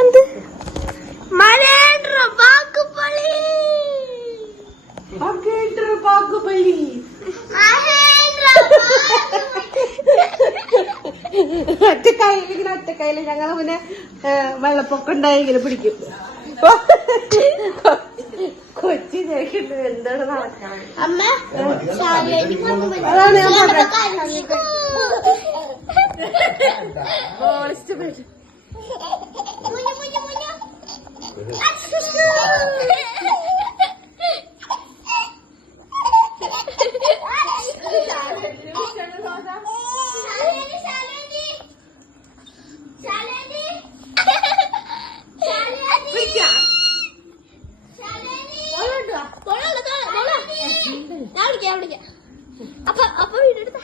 എന്ത് മരേന്ദ്ര ബാക്കുപള്ളി ബാക്കുപള്ളി ഒറ്റക്കൈയില് ഞങ്ങള് പിന്നെ വെള്ളപ്പൊക്കം ഉണ്ടായെങ്കിലും പിടിക്കും. കൊച്ചി ചോദിക്കട്ടെ എന്താണ് നടക്കണം. അമ്മ അതാണ് ഞാൻ ഇഷ്ടപ്പെട്ടു. അപ്പൊ വീടെടുത്ത